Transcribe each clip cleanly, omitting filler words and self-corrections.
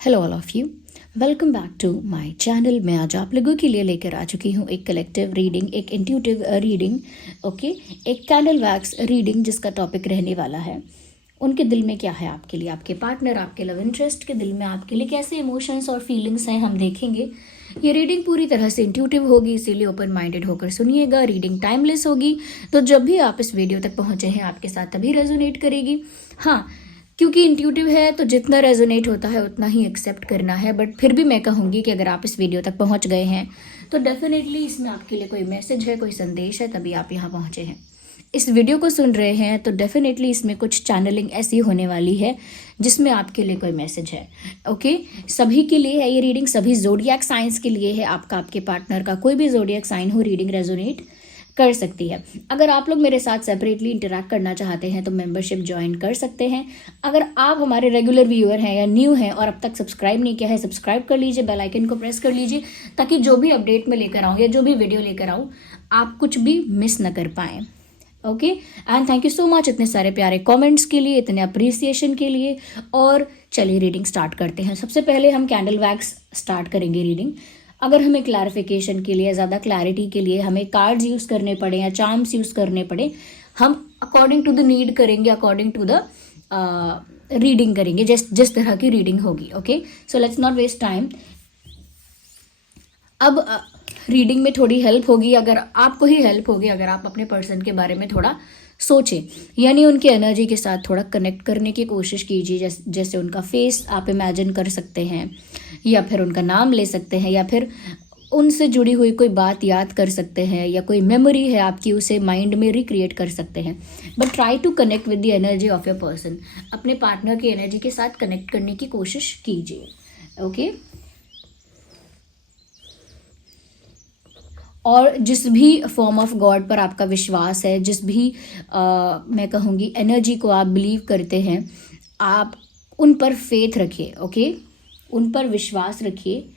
Hello all of you, welcome back to my channel. मैं आज आप लोगों के लिए लेकर आ चुकी हूँ एक कलेक्टिव रीडिंग, एक इंट्यूटिव रीडिंग, ओके। एक कैंडल वैक्स रीडिंग जिसका टॉपिक रहने वाला है उनके दिल में क्या है आपके लिए, आपके पार्टनर, आपके लव इंटरेस्ट के दिल में आपके लिए कैसे इमोशंस और फीलिंग्स हैं, हम देखेंगे। ये रीडिंग पूरी तरह से इंट्यूटिव होगी, इसीलिए ओपन माइंडेड होकर सुनिएगा। रीडिंग टाइमलेस होगी, तो जब भी आप इस वीडियो तक पहुँचे हैं आपके साथ तभी रेजोनेट करेगी। हाँ, क्योंकि इंट्यूटिव है तो जितना रेजोनेट होता है उतना ही एक्सेप्ट करना है। बट फिर भी मैं कहूँगी कि अगर आप इस वीडियो तक पहुँच गए हैं तो डेफिनेटली इसमें आपके लिए कोई मैसेज है, कोई संदेश है, तभी आप यहाँ पहुँचे हैं। इस वीडियो को सुन रहे हैं तो डेफिनेटली इसमें कुछ चैनलिंग ऐसी होने वाली है जिसमें आपके लिए कोई मैसेज है, ओके। सभी के लिए है ये रीडिंग, सभी जोडियक साइंस के लिए है। आपका, आपके पार्टनर का कोई भी जोडियक साइन हो, रीडिंग रेजोनेट कर सकती है। अगर आप लोग मेरे साथ सेपरेटली इंटरैक्ट करना चाहते हैं तो मेंबरशिप ज्वाइन कर सकते हैं। अगर आप हमारे रेगुलर व्यूअर हैं या न्यू हैं और अब तक सब्सक्राइब नहीं किया है, सब्सक्राइब कर लीजिए, बेल आइकन को प्रेस कर लीजिए, ताकि जो भी अपडेट मैं लेकर आऊँ या जो भी वीडियो लेकर आऊँ आप कुछ भी मिस न कर पाएँ, okay. And thank you so much इतने सारे प्यारे कमेंट्स के लिए, इतने अप्रिसिएशन के लिए। और चलिए रीडिंग स्टार्ट करते हैं। सबसे पहले हम कैंडल वैक्स स्टार्ट करेंगे रीडिंग। अगर हमें क्लैरिफिकेशन के लिए, ज़्यादा क्लैरिटी के लिए हमें कार्ड्स यूज़ करने पड़े या चार्म्स यूज़ करने पड़े, हम अकॉर्डिंग टू द नीड करेंगे, अकॉर्डिंग टू द रीडिंग करेंगे, जिस तरह की रीडिंग होगी, okay. So let's not waste time. अब रीडिंग में थोड़ी हेल्प होगी, अगर आपको ही हेल्प होगी अगर आप अपने पर्सन के बारे में थोड़ा सोचें, यानी उनकी एनर्जी के साथ थोड़ा कनेक्ट करने की कोशिश कीजिए। जैसे उनका फेस आप इमेजिन कर सकते हैं, या फिर उनका नाम ले सकते हैं, या फिर उनसे जुड़ी हुई कोई बात याद कर सकते हैं, या कोई मेमोरी है आपकी उसे माइंड में रिक्रिएट कर सकते हैं। But try to connect with the energy of your person. अपने पार्टनर की एनर्जी के साथ कनेक्ट करने की कोशिश कीजिए, ओके। और जिस भी फॉर्म ऑफ गॉड पर आपका विश्वास है, जिस भी मैं कहूँगी एनर्जी को आप बिलीव करते हैं, आप उन पर फेथ रखिए, ओके। उन पर विश्वास रखिए।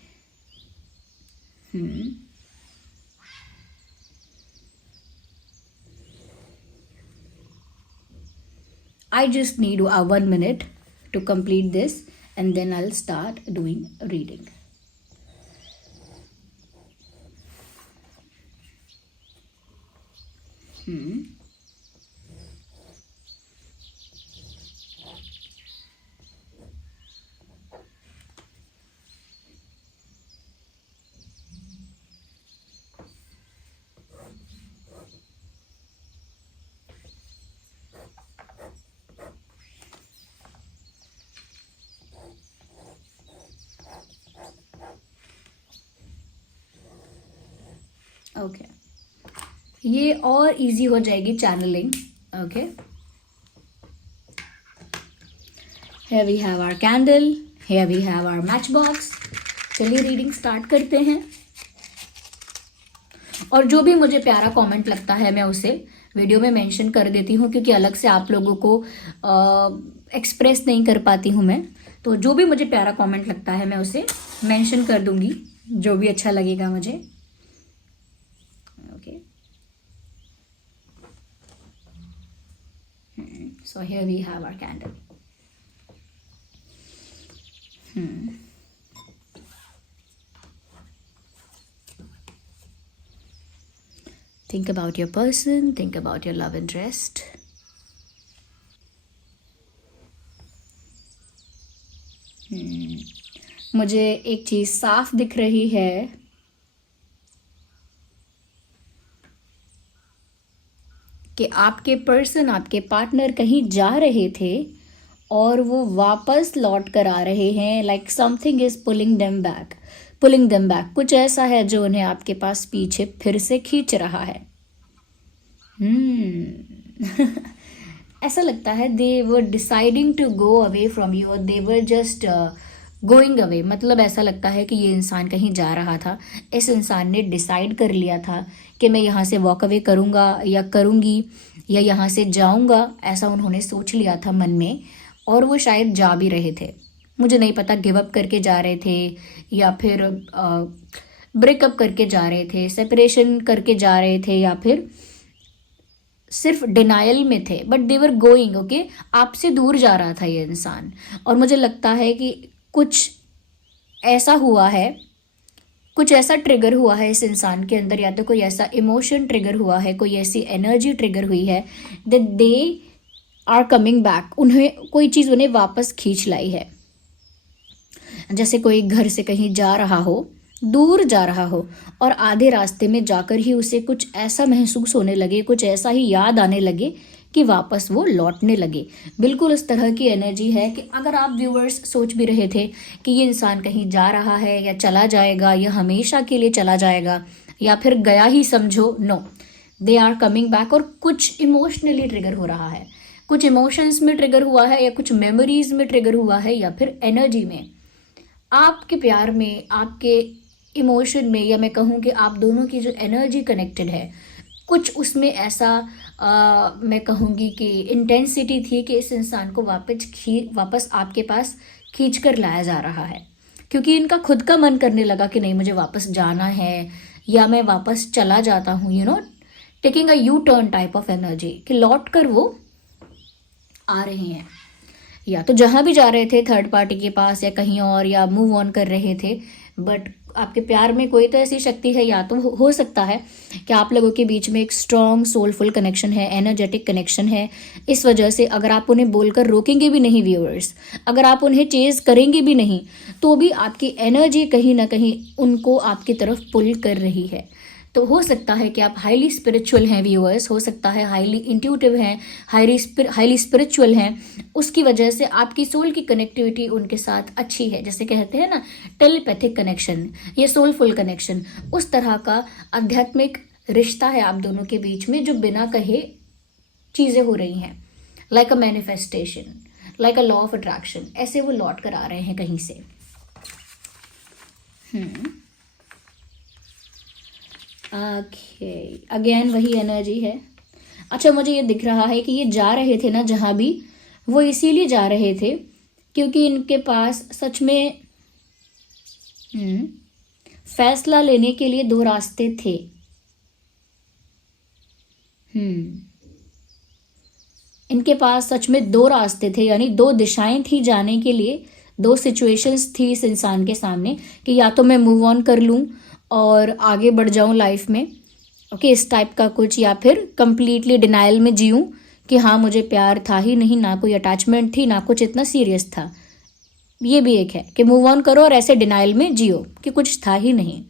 I just need 1 minute to complete this and then I'll start doing reading. Okay, ये और इजी हो जाएगी channelling, okay. Here we have our candle, here we have our match box. चलिए रीडिंग स्टार्ट करते हैं। और जो भी मुझे प्यारा कमेंट लगता है मैं उसे वीडियो में मेंशन कर देती हूँ, क्योंकि अलग से आप लोगों को एक्सप्रेस नहीं कर पाती हूँ मैं। तो जो भी मुझे प्यारा कमेंट लगता है मैं उसे मेंशन कर दूंगी, जो भी अच्छा लगेगा मुझे, okay. So here we have our candle. Think about your person, think about your love interest. मुझे एक चीज साफ दिख रही है कि आपके पर्सन, आपके पार्टनर कहीं जा रहे थे और वो वापस लौट कर आ रहे हैं। Like something is pulling them back, pulling them back. कुछ ऐसा है जो उन्हें आपके पास पीछे फिर से खींच रहा है। ऐसा लगता है they were deciding to go away from you, और they were just going away. मतलब ऐसा लगता है कि ये इंसान कहीं जा रहा था, इस इंसान ने डिसाइड कर लिया था कि मैं यहाँ से वॉक अवे करूँगा या करूँगी या यहाँ से जाऊँगा, ऐसा उन्होंने सोच लिया था मन में। और वो शायद जा भी रहे थे, मुझे नहीं पता गिव अप करके जा रहे थे या फिर ब्रेकअप करके जा रहे थे, सेपरेशन करके जा रहे थे, या फिर सिर्फ डिनायल में थे, but they were going, okay. आपसे दूर जा रहा था ये इंसान, और मुझे लगता है कि कुछ ऐसा हुआ है, कुछ ऐसा ट्रिगर हुआ है इस इंसान के अंदर, या तो कोई ऐसा इमोशन ट्रिगर हुआ है, कोई ऐसी एनर्जी ट्रिगर हुई है that they are coming back, उन्हें कोई चीज़ उन्हें वापस खींच लाई है। जैसे कोई घर से कहीं जा रहा हो, दूर जा रहा हो, और आधे रास्ते में जाकर ही उसे कुछ ऐसा महसूस होने लगे, कुछ ऐसा ही याद आने लगे कि वापस वो लौटने लगे। बिल्कुल उस तरह की एनर्जी है कि अगर आप व्यूअर्स सोच भी रहे थे कि ये इंसान कहीं जा रहा है या चला जाएगा या हमेशा के लिए चला जाएगा या फिर गया ही समझो, no, they are coming back. और कुछ इमोशनली ट्रिगर हो रहा है, कुछ इमोशंस में ट्रिगर हुआ है, या कुछ मेमोरीज में ट्रिगर हुआ है, या फिर एनर्जी में, आपके प्यार में, आपके इमोशन में, या मैं कहूँ कि आप दोनों की जो एनर्जी कनेक्टेड है, कुछ उसमें ऐसा मैं कहूँगी कि इंटेंसिटी थी कि इस इंसान को वापस आपके पास खींच कर लाया जा रहा है, क्योंकि इनका खुद का मन करने लगा कि नहीं मुझे वापस जाना है या मैं वापस चला जाता हूँ, you know, taking a U turn type of energy, कि लौट कर वो आ रहे हैं, या तो जहाँ भी जा रहे थे थर्ड पार्टी के पास या कहीं और, या मूव ऑन कर रहे थे। बट आपके प्यार में कोई तो ऐसी शक्ति है, या तो हो सकता है कि आप लोगों के बीच में एक स्ट्रॉन्ग सोलफुल कनेक्शन है, एनर्जेटिक कनेक्शन है। इस वजह से अगर आप उन्हें बोलकर रोकेंगे भी नहीं व्यूअर्स, अगर आप उन्हें चेज करेंगे भी नहीं, तो भी आपकी एनर्जी कहीं ना कहीं उनको आपकी तरफ पुल कर रही है। तो हो सकता है कि आप हाईली स्पिरिचुअल हैं व्यूअर्स, हो सकता है हाईली इंट्यूटिव हैं, हाईली स्पिरिचुअल हैं, उसकी वजह से आपकी सोल की कनेक्टिविटी उनके साथ अच्छी है। जैसे कहते हैं ना टेलीपैथिक कनेक्शन, ये सोलफुल कनेक्शन, उस तरह का आध्यात्मिक रिश्ता है आप दोनों के बीच में, जो बिना कहे चीज़ें हो रही हैं, like a manifestation, like a law of attraction, ऐसे वो लौट कर आ रहे हैं कहीं से। ओके, अगेन वही एनर्जी है। अच्छा, मुझे ये दिख रहा है कि ये जा रहे थे ना जहाँ भी, वो इसीलिए जा रहे थे क्योंकि इनके पास सच में फैसला लेने के लिए दो रास्ते थे। इनके पास सच में दो रास्ते थे, यानी दो दिशाएं थी जाने के लिए, दो सिचुएशंस थी इस इंसान के सामने कि या तो मैं मूव ऑन कर लूँ और आगे बढ़ जाऊँ लाइफ में, ओके, इस टाइप का कुछ, या फिर कंप्लीटली डिनाइल में जीऊँ कि हाँ मुझे प्यार था ही नहीं, ना कोई अटैचमेंट थी, ना कुछ इतना सीरियस था। ये भी एक है कि मूव ऑन करो और ऐसे डिनाइल में जियो कि कुछ था ही नहीं,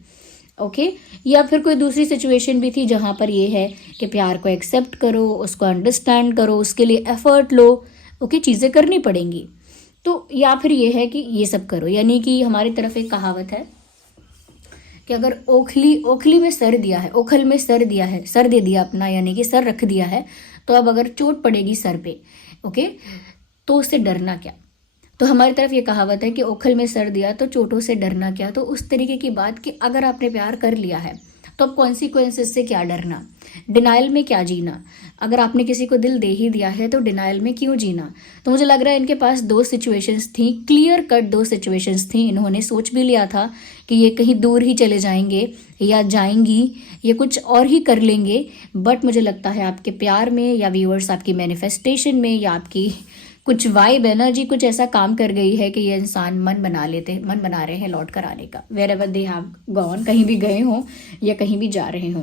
ओके। या फिर कोई दूसरी सिचुएशन भी थी जहाँ पर ये है कि प्यार को एक्सेप्ट करो, उसको अंडरस्टैंड करो, उसके लिए एफर्ट लो, ओके, चीज़ें करनी पड़ेंगी। तो या फिर ये है कि ये सब करो, यानी कि हमारी तरफ एक कहावत है कि अगर ओखली में सर दिया है, ओखल में सर दिया है, सर दे दिया अपना, यानी कि सर रख दिया है, तो अब अगर चोट पड़ेगी सर पे, ओके, तो उससे डरना क्या। तो हमारी तरफ ये कहावत है कि ओखल में सर दिया तो चोटों से डरना क्या। तो उस तरीके की बात कि अगर आपने प्यार कर लिया है तो अब कॉन्सिक्वेंसेस से क्या डरना, डिनाइल में क्या जीना। अगर आपने किसी को दिल दे ही दिया है तो डिनाइल में क्यों जीना। तो मुझे लग रहा है इनके पास दो सिचुएशंस थी, क्लियर कट दो सिचुएशंस थी। इन्होंने सोच भी लिया था कि ये कहीं दूर ही चले जाएंगे या जाएंगी, ये कुछ और ही कर लेंगे। बट मुझे लगता है आपके प्यार में, या व्यूअर्स आपकी मैनिफेस्टेशन में, या आपकी कुछ वाइब एनर्जी कुछ ऐसा काम कर गई है कि ये इंसान मन बना रहे हैं लौट कर आने का, wherever they have gone, कहीं भी गए हों या कहीं भी जा रहे हों।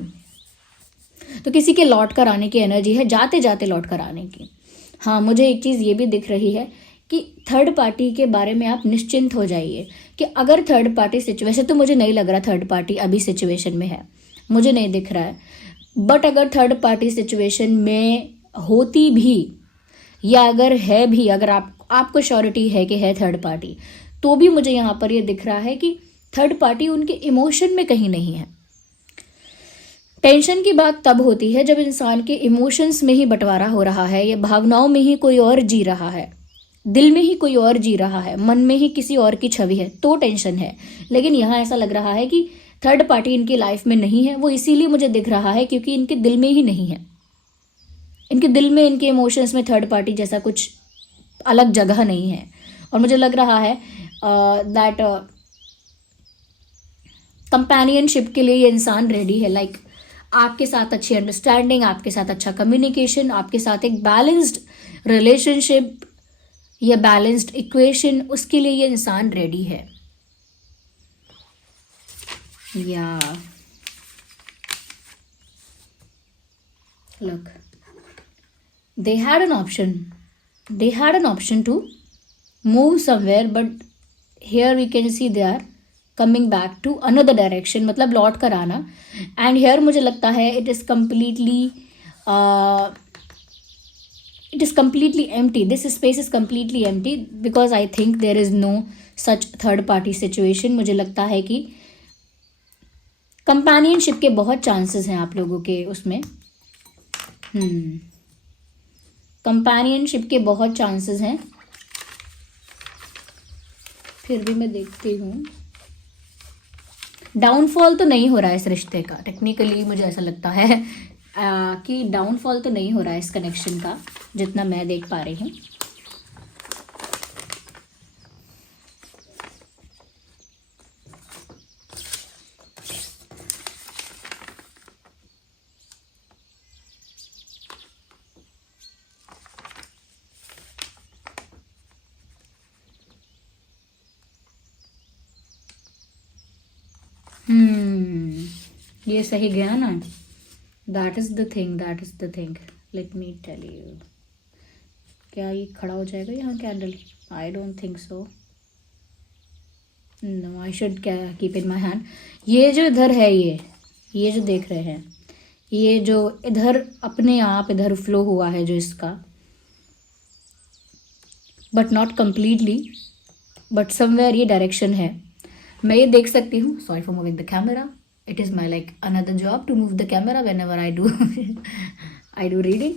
तो किसी के लौट कर आने की एनर्जी है, जाते जाते लौट कर आने की। हाँ, मुझे एक चीज़ ये भी दिख रही है कि थर्ड पार्टी के बारे में आप निश्चिंत हो जाइए कि अगर थर्ड पार्टी सिचुएशन, तो मुझे नहीं लग रहा थर्ड पार्टी अभी सिचुएशन में है, मुझे नहीं दिख रहा है। बट अगर थर्ड पार्टी सिचुएशन में होती भी, या अगर है भी, अगर आपको श्योरिटी है कि है थर्ड पार्टी, तो भी मुझे यहाँ पर ये दिख रहा है कि थर्ड पार्टी उनके इमोशन में कहीं नहीं है। टेंशन की बात तब होती है जब इंसान के इमोशंस में ही बंटवारा हो रहा है, या भावनाओं में ही कोई और जी रहा है, दिल में ही कोई और जी रहा है, मन में ही किसी और की छवि है, तो टेंशन है। लेकिन यहाँ ऐसा लग रहा है कि थर्ड पार्टी इनकी लाइफ में नहीं है। वो इसीलिए मुझे दिख रहा है क्योंकि इनके दिल में ही नहीं है, इनके दिल में, इनके इमोशंस में थर्ड पार्टी जैसा कुछ अलग जगह नहीं है। और मुझे लग रहा है दैट कंपेनियनशिप के लिए ये इंसान रेडी है, लाइक आपके साथ अच्छी अंडरस्टैंडिंग, आपके साथ अच्छा कम्युनिकेशन, आपके साथ एक बैलेंस्ड रिलेशनशिप या बैलेंस्ड इक्वेशन, उसके लिए ये इंसान रेडी है। या look, they had an option to move somewhere, but here we can see they are coming back to another direction, मतलब लौट कर आना. And here मुझे लगता है it is completely empty. This space is completely empty because I think there is no such third party situation. मुझे लगता है कि कंपेनियनशिप के बहुत चांसेस हैं आप लोगों के उसमें. कंपेनियनशिप के बहुत चांसेस हैं. फिर भी मैं देखती हूँ, डाउनफॉल तो नहीं हो रहा है इस रिश्ते का. टेक्निकली मुझे ऐसा लगता है कि डाउनफॉल तो नहीं हो रहा है इस कनेक्शन का, जितना मैं देख पा रही हूँ. ये सही गया ना. That is the thing. Let me tell you. क्या ये खड़ा हो जाएगा यहाँ candle? I don't think so. No, I should keep in my hand. ये जो इधर है, ये जो देख रहे हैं, ये जो इधर अपने आप इधर फ्लो हुआ है जो इसका, but not completely, but somewhere ये डायरेक्शन है. मैं ये देख सकती हूँ. Sorry for moving the camera. It is my like another job to move the camera whenever I do reading.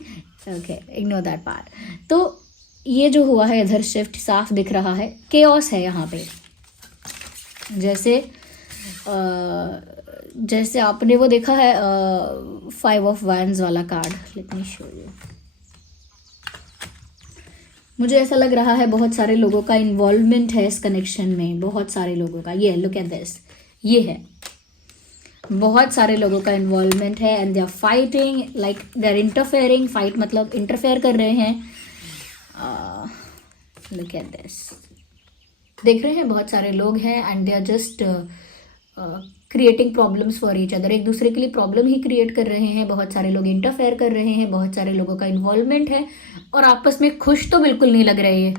Okay, ignore that part. तो ये जो हुआ है इधर शिफ्ट साफ दिख रहा है. केओस है यहाँ पे. जैसे आपने वो देखा है 5 ऑफ वांड्स वाला card. Let me show you. मुझे ऐसा लग रहा है बहुत सारे लोगों का इन्वॉल्वमेंट है इस कनेक्शन में. बहुत सारे लोगों का. ये लुक एट दिस. ये है, बहुत सारे लोगों का इन्वॉल्वमेंट है. And they are fighting, like they are interfering. Fight मतलब इंटरफेयर कर रहे हैं. Look at this. देख रहे हैं बहुत सारे लोग हैं and they are just creating problems for each other. एक दूसरे के लिए प्रॉब्लम ही क्रिएट कर रहे हैं. बहुत सारे लोग इंटरफेयर कर रहे हैं. बहुत सारे लोगों का इन्वॉल्वमेंट है और आपस में खुश तो बिल्कुल नहीं लग रहे हैं.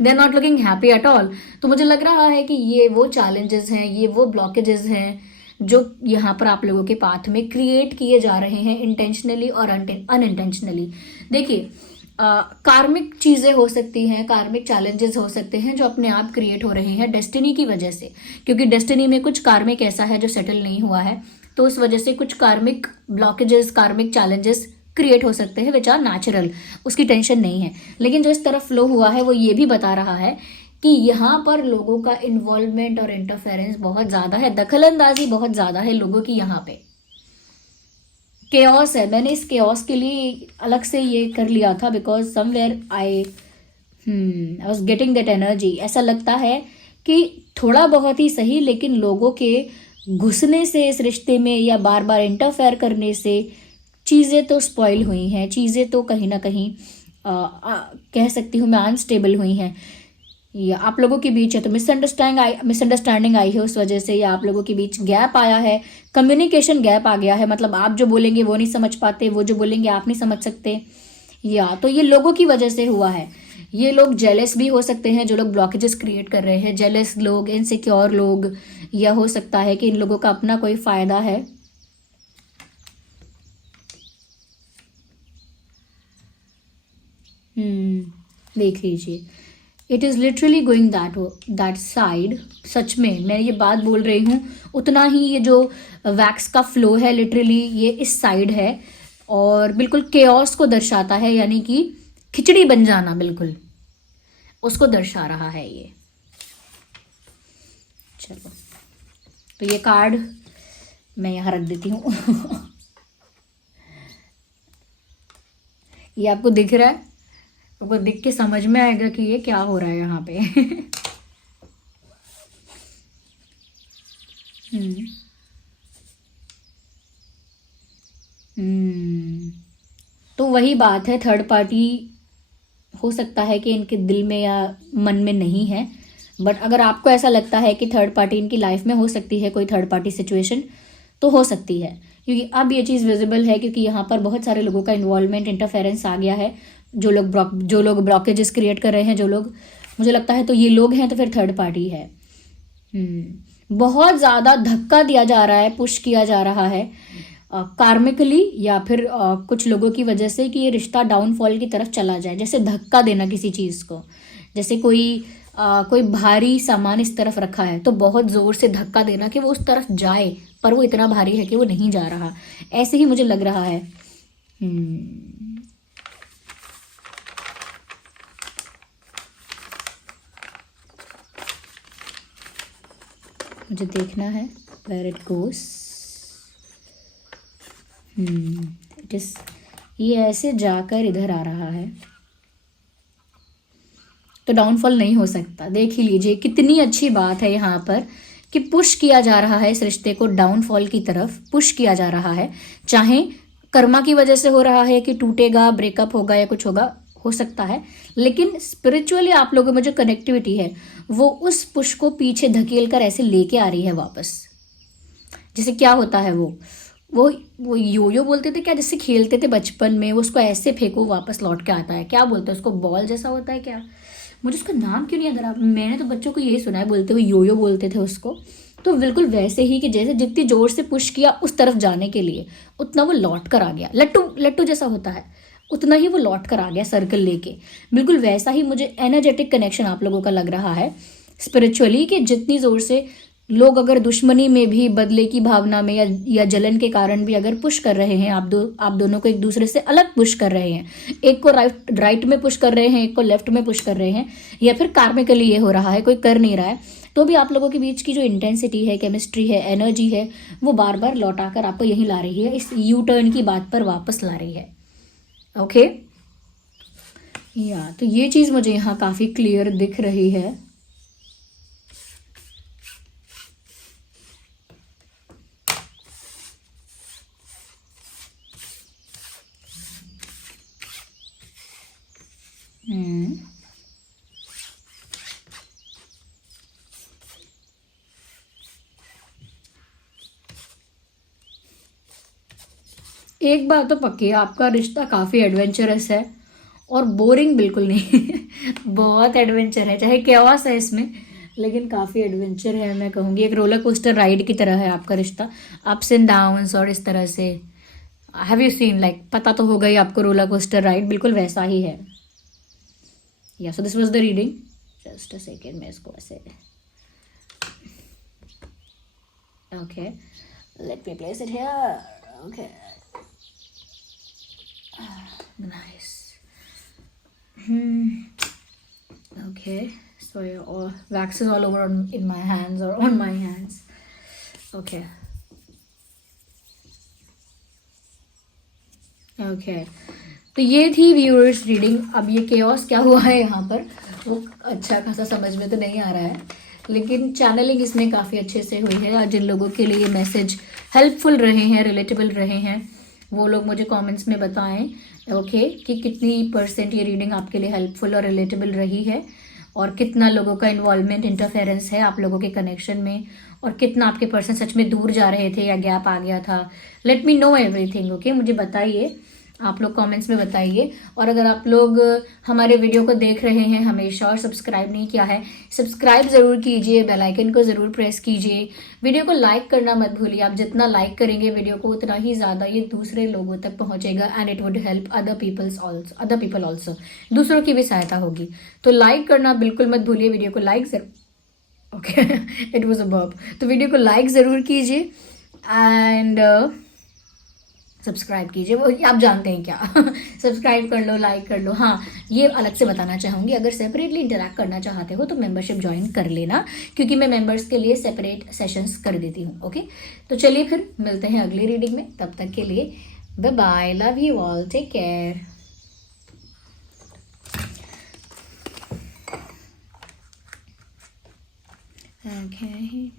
They are not looking happy at all. तो मुझे लग रहा है कि ये वो चैलेंजेस हैं, ये वो ब्लॉकेजेस हैं जो यहाँ पर आप लोगों के पाथ में क्रिएट किए जा रहे हैं, इंटेंशनली और अनइंटेंशनली. देखिए, कार्मिक चीज़ें हो सकती हैं, कार्मिक चैलेंजेस हो सकते हैं जो अपने आप क्रिएट हो रहे हैं डेस्टिनी की वजह से. क्योंकि डेस्टिनी में कुछ कार्मिक ऐसा है जो सेटल नहीं हुआ है, तो उस वजह से कुछ कार्मिक ब्लॉकेजेस, कार्मिक चैलेंजेस क्रिएट हो सकते हैं विच आर नेचुरल. उसकी टेंशन नहीं है. लेकिन जो इस तरफ फ्लो हुआ है वो ये भी बता रहा है कि यहाँ पर लोगों का इन्वॉल्वमेंट और इंटरफेरेंस बहुत ज़्यादा है. दखलंदाजी बहुत ज़्यादा है लोगों की यहाँ पे. केओस है. मैंने इस केओस के लिए अलग से ये कर लिया था because somewhere I was getting that energy. ऐसा लगता है कि थोड़ा बहुत ही सही, लेकिन लोगों के घुसने से इस रिश्ते में या बार बार इंटरफेयर करने से चीज़ें तो स्पॉइल हुई हैं. चीज़ें तो कहीं ना कहीं कह सकती हूँ मैं अनस्टेबल हुई हैं. या आप लोगों के बीच है तो मिसअंडरस्टैंडिंग आई है उस वजह से, या आप लोगों के बीच गैप आया है, कम्युनिकेशन गैप आ गया है. मतलब आप जो बोलेंगे वो नहीं समझ पाते, वो जो बोलेंगे आप नहीं समझ सकते. या तो ये लोगों की वजह से हुआ है. ये लोग जेलस भी हो सकते हैं जो लोग ब्लॉकेजेस क्रिएट कर रहे हैं. जेलस लोग, इनसिक्योर लोग, या हो सकता है कि इन लोगों का अपना कोई फायदा है. देख लीजिए, it is literally going that side. सच में मैं ये बात बोल रही हूँ, उतना ही ये जो वैक्स का फ्लो है लिटरली ये इस साइड है और बिल्कुल केओस को दर्शाता है. यानी कि खिचड़ी बन जाना, बिल्कुल उसको दर्शा रहा है ये. चलो, तो ये कार्ड मैं यहाँ रख देती हूँ. ये आपको दिख रहा है? आपको देख के समझ में आएगा कि ये क्या हो रहा है यहाँ पे. तो वही बात है, थर्ड पार्टी हो सकता है कि इनके दिल में या मन में नहीं है, बट अगर आपको ऐसा लगता है कि थर्ड पार्टी इनकी लाइफ में हो सकती है, कोई थर्ड पार्टी सिचुएशन, तो हो सकती है, क्योंकि अब ये चीज़ विजिबल है, क्योंकि यहाँ पर बहुत सारे लोगों का इन्वॉल्वमेंट, इंटरफेरेंस आ गया है। जो लोग ब्लॉकेजेस क्रिएट कर रहे हैं, जो लोग, मुझे लगता है तो ये लोग हैं, तो फिर थर्ड पार्टी है। बहुत ज़्यादा धक्का दिया जा रहा है, पुश किया जा रहा है कार्मिकली, या फिर कुछ लोगों की वजह से, कि ये रिश्ता डाउनफॉल की तरफ चला जाए। जैसे धक्का देना किसी चीज़ को, जैसे कोई भारी सामान इस तरफ रखा है तो बहुत ज़ोर से धक्का देना कि वो उस तरफ जाए, पर वो इतना भारी है कि वो नहीं जा रहा। ऐसे ही मुझे लग रहा है। मुझे देखना है where it goes. It is, ये ऐसे जाकर इधर आ रहा है, तो डाउनफॉल नहीं हो सकता। देख ही लीजिए कितनी अच्छी बात है यहाँ पर कि पुश किया जा रहा है, इस रिश्ते को डाउनफॉल की तरफ पुश किया जा रहा है। चाहे कर्मा की वजह से हो रहा है कि टूटेगा, ब्रेकअप होगा या कुछ होगा, हो सकता है, लेकिन स्पिरिचुअली आप लोगों में जो कनेक्टिविटी है वो उस पुश को पीछे धकेल कर ऐसे लेके आ रही है वापस। जैसे क्या होता है, वो योयो बोलते थे क्या, जैसे खेलते थे बचपन में, वो उसको ऐसे फेंको वापस लौट के आता है, क्या बोलते हैं उसको, बॉल जैसा होता है क्या, मुझे उसका नाम क्यों नहीं याद आ रहा। मैंने तो बच्चों को यही सुना है, बोलते हुए योयो बोलते थे उसको। तो बिल्कुल वैसे ही कि जैसे जितनी जोर से पुश किया उस तरफ जाने के लिए, उतना वो लौट कर आ गया, लट्टू लट्टू जैसा होता है, उतना ही वो लौट कर आ गया सर्कल लेके। बिल्कुल वैसा ही मुझे एनर्जेटिक कनेक्शन आप लोगों का लग रहा है स्पिरिचुअली, कि जितनी जोर से लोग अगर दुश्मनी में भी, बदले की भावना में, या जलन के कारण भी अगर पुश कर रहे हैं, आप दोनों को एक दूसरे से अलग पुश कर रहे हैं, एक को राइट में पुश कर रहे हैं, एक को लेफ्ट में पुश कर रहे हैं, या फिर कार्मिकली ये हो रहा है, कोई कर नहीं रहा है, तो भी आप लोगों के बीच की जो इंटेंसिटी है, केमिस्ट्री है, एनर्जी है, वो बार बार लौटाकर आपको यहीं ला रही है, इस यू टर्न की बात पर वापस ला रही है। ओके, या तो ये चीज़ मुझे यहाँ काफ़ी क्लियर दिख रही है। एक बात तो पक्की है, आपका रिश्ता काफ़ी एडवेंचरस है और बोरिंग बिल्कुल नहीं बहुत एडवेंचर है, चाहे केओस है इसमें, लेकिन काफ़ी एडवेंचर है। मैं कहूँगी एक रोलर कोस्टर राइड की तरह है आपका रिश्ता, अप्स एंड डाउन्स, और इस तरह से। हैव यू सीन, लाइक पता तो होगा ही आपको, रोलर कोस्टर राइड बिल्कुल वैसा ही है। या so this was the reading. Just a second, मैं इसको ऐसे, okay, let me place it here. Okay, nice. Okay, so your wax is all over in my hands, or on my hands. Okay. Okay. तो ये थी viewers reading. अब ये chaos क्या हुआ है यहाँ पर वो अच्छा खासा समझ में तो नहीं आ रहा है, लेकिन चैनलिंग इसमें काफ़ी अच्छे से हुई है। और जिन लोगों के लिए ये मैसेज हेल्पफुल रहे हैं, रिलेटेबल रहे हैं, वो लोग मुझे कमेंट्स में बताएं, ओके, कि कितनी % ये रीडिंग आपके लिए हेल्पफुल और रिलेटेबल रही है, और कितना लोगों का इन्वॉल्वमेंट, इंटरफेरेंस है आप लोगों के कनेक्शन में, और कितना आपके पर्सन सच में दूर जा रहे थे या गैप आ गया था। Let me know everything, okay, मुझे बताइए, आप लोग कमेंट्स में बताइए। और अगर आप लोग हमारे वीडियो को देख रहे हैं हमेशा और सब्सक्राइब नहीं किया है, सब्सक्राइब ज़रूर कीजिए, बेल आइकन को ज़रूर प्रेस कीजिए, वीडियो को लाइक करना मत भूलिए। आप जितना लाइक करेंगे वीडियो को, उतना ही ज़्यादा ये दूसरे लोगों तक पहुंचेगा, and it would help other people also, दूसरों की भी सहायता होगी। तो लाइक करना बिल्कुल मत भूलिए, वीडियो को लाइक जरूर, okay it was a verb, तो वीडियो को लाइक ज़रूर कीजिए, एंड सब्सक्राइब कीजिए, वो आप जानते हैं क्या सब्सक्राइब कर लो, लाइक कर लो। हाँ, ये अलग से बताना चाहूँगी, अगर सेपरेटली इंटरैक्ट करना चाहते हो तो मेंबरशिप ज्वाइन कर लेना, क्योंकि मैं मेंबर्स के लिए सेपरेट सेशंस कर देती हूँ। ओके, तो चलिए फिर मिलते हैं अगली रीडिंग में, तब तक के लिए bye bye, love you all, take care. Okay.